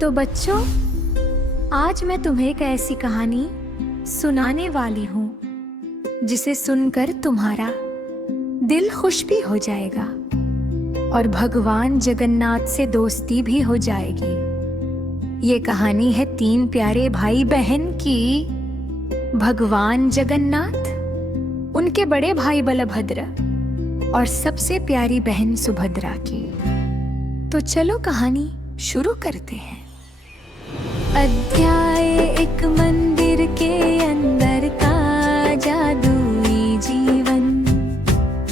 तो बच्चों, आज मैं तुम्हें एक ऐसी कहानी सुनाने वाली हूँ जिसे सुनकर तुम्हारा दिल खुश भी हो जाएगा और भगवान जगन्नाथ से दोस्ती भी हो जाएगी। ये कहानी है 3 प्यारे भाई बहन की। भगवान जगन्नाथ, उनके बड़े भाई बलभद्र और सबसे प्यारी बहन सुभद्रा की। तो चलो कहानी शुरू करते हैं। अध्याय एक मंदिर के अंदर का जादुई जीवन।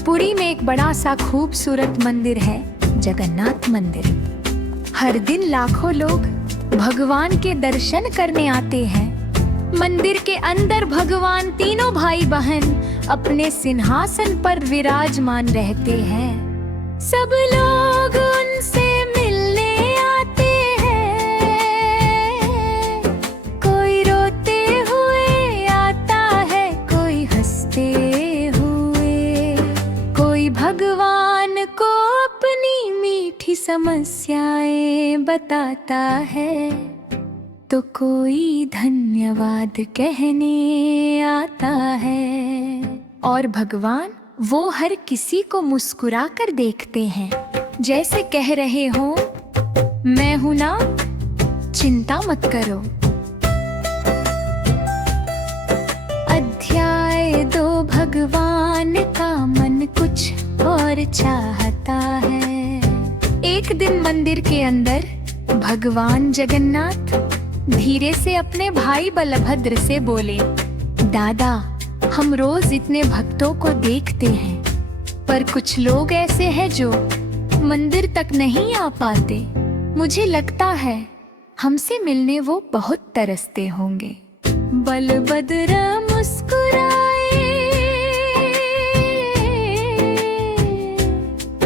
पुरी में एक बड़ा सा खूबसूरत मंदिर है, जगन्नाथ मंदिर। हर दिन लाखों लोग भगवान के दर्शन करने आते हैं। मंदिर के अंदर भगवान तीनों भाई बहन अपने सिंहासन पर विराजमान रहते हैं। सब लोग उनसे मिलने आते हैं। कोई रोते हुए आता है, कोई हंसते हुए, कोई भगवान को अपनी मीठी समस्याएं बताता है, तो कोई धन्यवाद कहने आता है। और भगवान वो हर किसी को मुस्कुरा कर देखते हैं, जैसे कह रहे हो, मैं हूं ना, चिंता मत करो। अध्याय 2 भगवान का मन कुछ और चाहता है। एक दिन मंदिर के अंदर भगवान जगन्नाथ धीरे से अपने भाई बलभद्र से बोले, दादा, हम रोज इतने भक्तों को देखते हैं, पर कुछ लोग ऐसे हैं जो मंदिर तक नहीं आ पाते। मुझे लगता है हमसे मिलने वो बहुत तरसते होंगे। बलभद्र मुस्कुराए,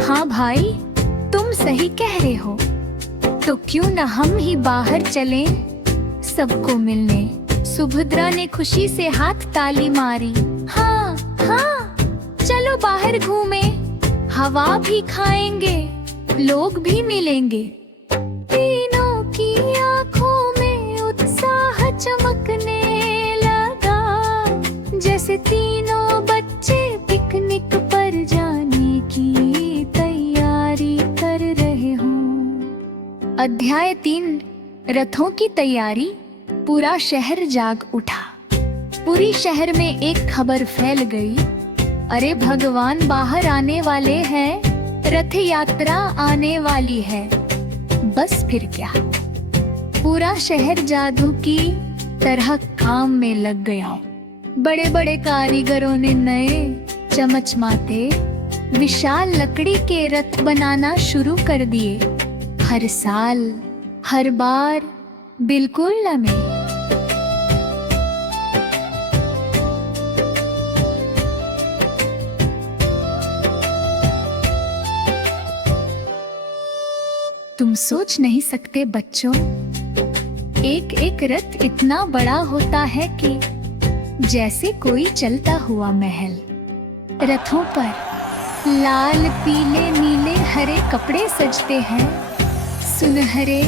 हाँ भाई, तुम सही कह रहे हो, तो क्यों न हम ही बाहर चलें सबको मिलने। सुभद्रा ने खुशी से हाथ ताली मारी। हाँ हाँ, चलो बाहर घूमें, हवा भी खाएंगे, लोग भी मिलेंगे। तीनों की आंखों में उत्साह चमकने लगा, जैसे तीनों बच्चे पिकनिक पर जाने की तैयारी कर रहे हों। अध्याय 3 रथों की तैयारी। पूरा शहर जाग उठा। पूरी शहर में एक खबर फैल गई, अरे भगवान बाहर आने वाले हैं, रथ यात्रा आने वाली है। बस फिर क्या, पूरा शहर जादू की तरह काम में लग गया। बड़े बड़े कारीगरों ने नए चमचमाते विशाल लकड़ी के रथ बनाना शुरू कर दिए। हर साल, हर बार, बिल्कुल नए। तुम सोच नहीं सकते बच्चों, एक एक रथ इतना बड़ा होता है कि जैसे कोई चलता हुआ महल। रथों पर लाल, पीले, नीले, हरे कपड़े सजते हैं। सुनहरे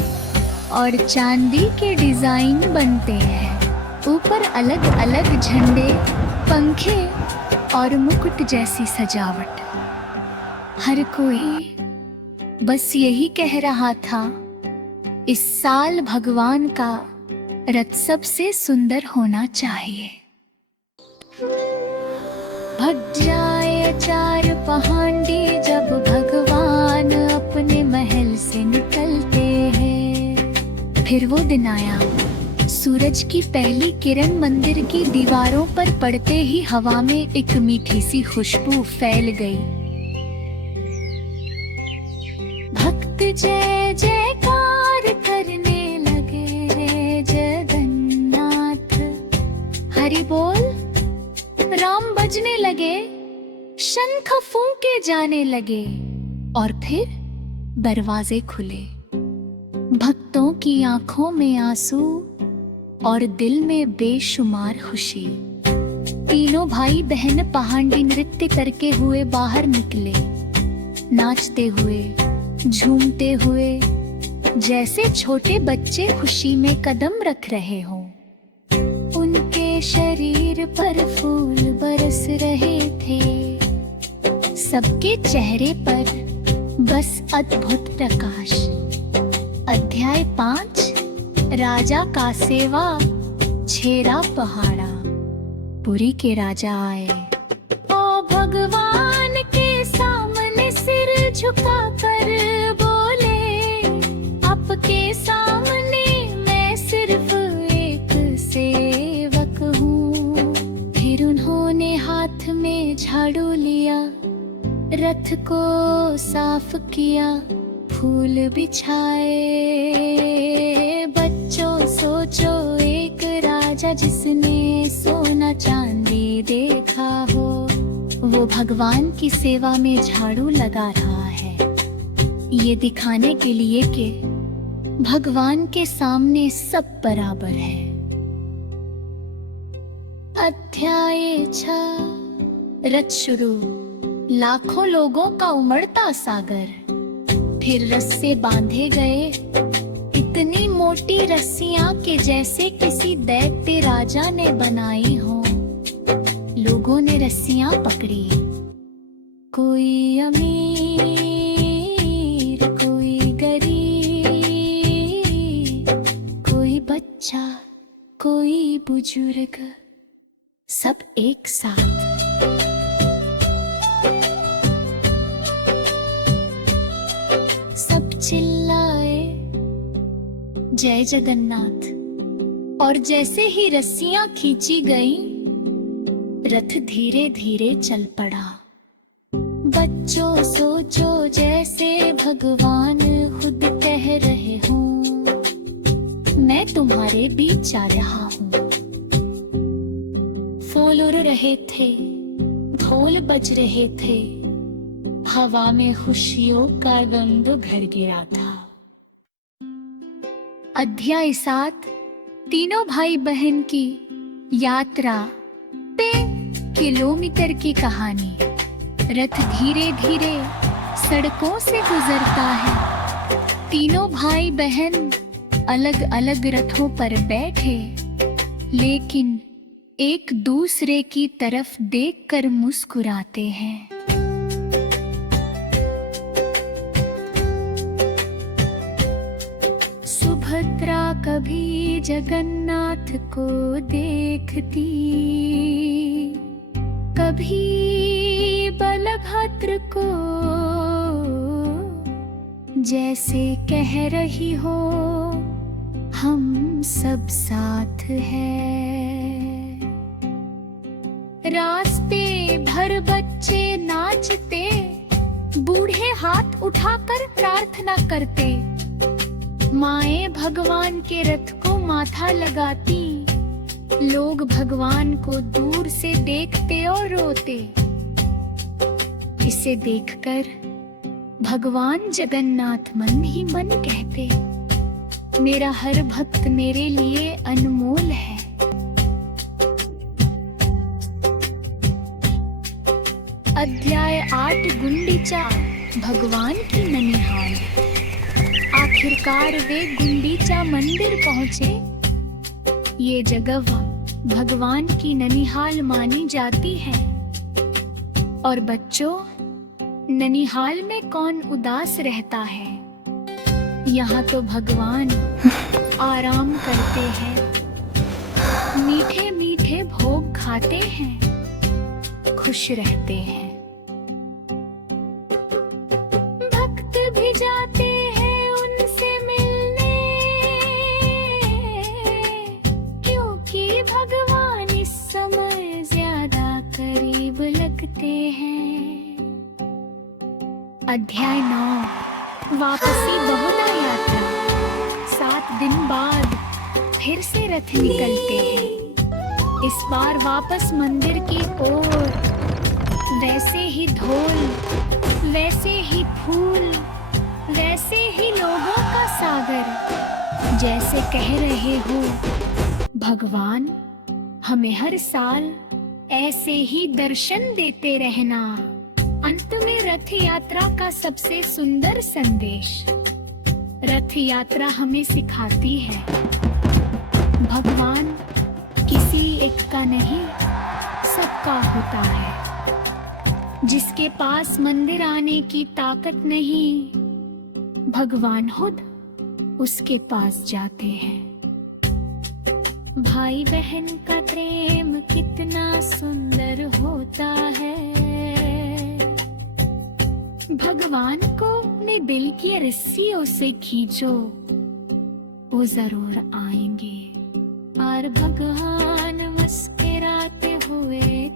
और चांदी के डिजाइन बनते हैं। ऊपर अलग अलग झंडे, पंखे और मुकुट जैसी सजावट। हर कोई बस यही कह रहा था, इस साल भगवान का रथ सबसे सुंदर होना चाहिए। भग जाए 4 पहाड़ी जब भगवान अपने महल से निकलते हैं। फिर वो दिन आया, सूरज की पहली किरण मंदिर की दीवारों पर पड़ते ही हवा में एक मीठी सी खुशबू फैल गई। भक्त जय जयकार करने लगे, जगन्नाथ हरि बोल, राम बजने लगे, शंख फूंके जाने लगे और फिर दरवाजे खुले। भक्तों की आंखों में आंसू और दिल में बेशुमार खुशी। तीनों भाई बहन पहाड़ी नृत्य करके हुए बाहर निकले, नाचते हुए, झूमते हुए, जैसे छोटे बच्चे खुशी में कदम रख रहे हो। उनके शरीर पर फूल बरस रहे थे, सबके चेहरे पर बस अद्भुत प्रकाश। अध्याय 5 राजा का सेवा। छेरा पहाड़ा। पुरी के राजा आए ओ भगवान के सामने सिर झुकाकर बोले, आपके सामने मैं सिर्फ एक सेवक हूँ। फिर उन्होंने हाथ में झाड़ू लिया, रथ को साफ किया, फूल बिछाए। बच्चों सोचो, एक राजा जिसने सोना चांदी देखा हो, वो भगवान की सेवा में झाड़ू लगा रहा है, ये दिखाने के लिए कि भगवान के सामने सब बराबर है। अध्याय 6 रथ शुरू। लाखों लोगों का उमड़ता सागर। फिर रस्से बांधे गए, इतनी मोटी रस्सियां कि जैसे किसी दैत्य राजा ने बनाई हो। लोगों ने रस्सियां पकड़ी, कोई अमीर, कोई गरीब, कोई बच्चा, कोई बुजुर्ग, सब एक साथ। सब चिल्लाए जय जगन्नाथ। और जैसे ही रस्सियां खींची गईं, रथ धीरे धीरे चल पड़ा। बच्चों सोचो, जैसे भगवान खुद कह रहे हों, मैं तुम्हारे बीच जा रहा हूँ। फूल उड़ रहे थे, ढोल बज रहे थे, हवा में खुशियों का रंग भर गिरा था। अध्याय 7 तीनों भाई बहन की यात्रा। 3 किलोमीटर की कहानी। रथ धीरे धीरे सड़कों से गुजरता है। तीनों भाई बहन अलग अलग रथों पर बैठे, लेकिन एक दूसरे की तरफ देखकर मुस्कुराते हैं। सुभद्रा कभी जगन्नाथ को देखती, कभी बलभद्र को, जैसे कह रही हो हम सब साथ हैं। रास्ते भर बच्चे नाचते, बूढ़े हाथ उठाकर प्रार्थना करते। माएं भगवान के रथ को माथा लगाती, लोग भगवान को दूर से देखते और रोते। इसे देखकर भगवान जगन्नाथ मन ही मन कहते, मेरा हर भक्त मेरे लिए अनमोल है। अध्याय 8 गुंडीचा। भगवान की ननिहाल। आखिरकार वे गुंडीचा मंदिर पहुंचे। ये जगह भगवान की ननिहाल मानी जाती है। और बच्चों, ननिहाल में कौन उदास रहता है? यहाँ तो भगवान आराम करते हैं, मीठे मीठे भोग खाते हैं, खुश रहते हैं। भक्त भी जाते हैं उनसे मिलने, क्योंकि भगवान इस समय ज्यादा करीब लगते हैं। अध्याय 9 वापसी बहुधा यात्रा। 7 दिन बाद फिर से रथ निकलते हैं, इस बार वापस मंदिर की ओर। वैसे ही ढोल, वैसे ही फूल, वैसे ही लोगों का सागर, जैसे कह रहे हो भगवान हमें हर साल ऐसे ही दर्शन देते रहना। अंत में रथ यात्रा का सबसे सुंदर संदेश। रथ यात्रा हमें सिखाती है भगवान किसी एक का नहीं सबका होता है। जिसके पास मंदिर आने की ताकत नहीं, भगवान खुद उसके पास जाते हैं। भाई बहन का प्रेम कितना सुंदर होता है। भगवान को अपने दिल की रस्सियों से खींचो, वो जरूर आएंगे। और भगवान मुस्कुराते हुए